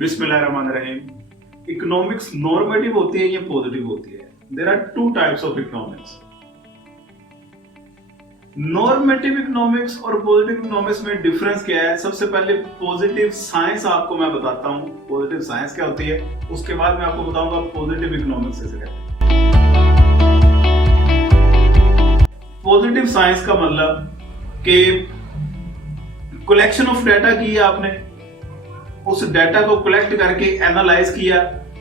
बिस्मिल्लाहिर्रहमानिर्रहीम। Economics normative होती है या पॉजिटिव होती है? There are two types of economics. Normative economics और पॉजिटिव इकोनॉमिक्स में डिफरेंस क्या है? सबसे पहले पॉजिटिव साइंस आपको मैं बताता हूं, पॉजिटिव साइंस क्या होती है, उसके बाद मैं आपको बताऊंगा पॉजिटिव इकोनॉमिक्स कैसे कहते हैं। पॉजिटिव साइंस का मतलब कि कलेक्शन ऑफ डाटा की आपने, उस डाटा को कलेक्ट करके एनालाइज किया,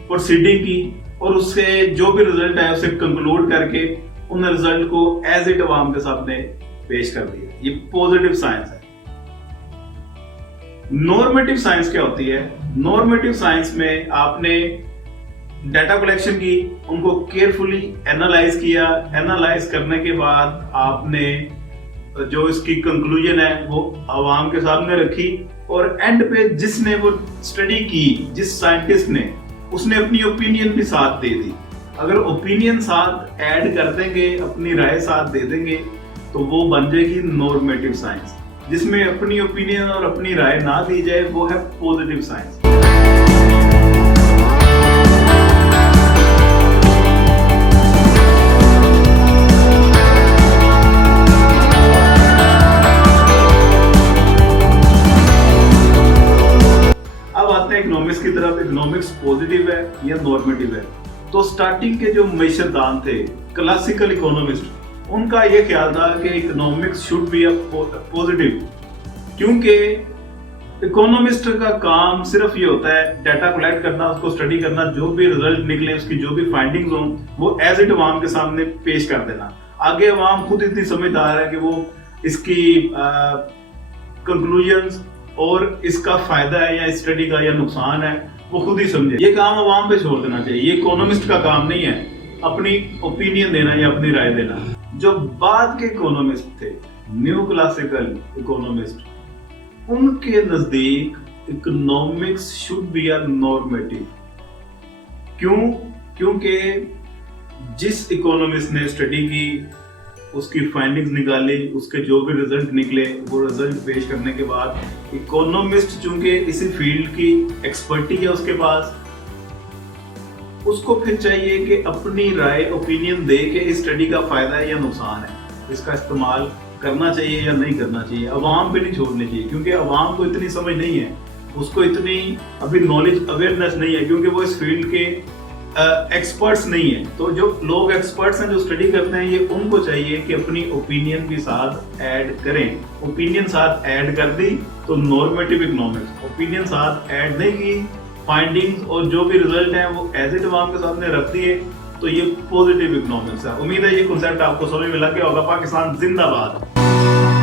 प्रोसीडिंग की और उससे जो भी रिजल्ट है उसे कंक्लूड करके उन रिजल्ट को एज इट अवाम के सामने पेश कर दिया। ये पॉजिटिव साइंस है। नॉर्मेटिव साइंस क्या होती है? नॉर्मेटिव साइंस में आपने डाटा कलेक्शन की, उनको केयरफुली एनालाइज किया, एनालाइज करने के बाद आपने जो इसकी कंक्लूजन है वो अवाम के सामने रखी और एंड पे जिसने वो स्टडी की, जिस साइंटिस्ट ने, उसने अपनी ओपिनियन भी साथ दे दी। अगर ओपिनियन साथ ऐड कर देंगे, अपनी राय साथ दे देंगे, तो वो बन जाएगी नॉर्मेटिव साइंस। जिसमें अपनी ओपिनियन और अपनी राय ना दी जाए वो है पॉजिटिव साइंस। इकोनॉमिक्स की तरफ, इकोनॉमिक्स पॉजिटिव है या नॉर्मेटिव है? तो स्टार्टिंग के जो मेजरदान थे क्लासिकल इकोनॉमिस्ट, उनका ये ख्याल था कि इकोनॉमिक्स शुड बी पॉजिटिव, क्योंकि इकोनॉमिस्ट का काम सिर्फ ये होता है डाटा कलेक्ट करना, उसको स्टडी करना, जो भी रिजल्ट निकले, उसकी जो भी फाइंडिंग्स हो वो एज इट अवाम के सामने पेश कर देना। आगे अवाम खुद इतनी समझदार है कि वो इसकी कंक्लूजन्स और इसका फायदा है या स्टडी का या नुकसान है वो खुद ही समझे। ये काम अवाम पे छोड़ देना चाहिए। ये इकोनॉमिस्ट का काम नहीं है अपनी ओपिनियन देना या अपनी राय देना। जो बाद के इकोनॉमिस्ट थे, न्यू क्लासिकल इकोनॉमिस्ट, उनके नजदीक economics should be a normative. क्यों? क्योंकि जिस इकोनॉमिस्ट ने स्टडी की, उसकी फाइंडिंग्स निकाली, उसके जो भी रिजल्ट निकले, वो रिजल्ट पेश करने के बाद इकोनॉमिस्ट चूंकि इसी फील्ड की एक्सपर्टीज है उसके पास, उसको फिर चाहिए कि अपनी राय, ओपिनियन दे के इस स्टडी का फायदा है या नुकसान है, इसका इस्तेमाल करना चाहिए या नहीं करना चाहिए। अवाम पे नहीं छोड़नी चाहिए, क्योंकि अवाम को इतनी समझ नहीं है, उसको इतनी अभी नॉलेज, अवेयरनेस नहीं है, क्योंकि वो इस फील्ड के एक्सपर्ट्स नहीं है। तो जो लोग एक्सपर्ट्स हैं, जो स्टडी करते हैं, ये उनको चाहिए कि अपनी ओपिनियन भी साथ ऐड करें। ओपिनियन साथ ऐड कर दी तो नॉर्मेटिव इकोनॉमिक्स, ओपिनियन साथ ऐड नहीं की, फाइंडिंग्स और जो भी रिजल्ट है वो एज इट अवाम के सामने रख दिए, तो ये पॉजिटिव इकोनॉमिक्स है। उम्मीद है ये कॉन्सेप्ट आपको समझ में लग गया होगा। पाकिस्तान जिंदाबाद।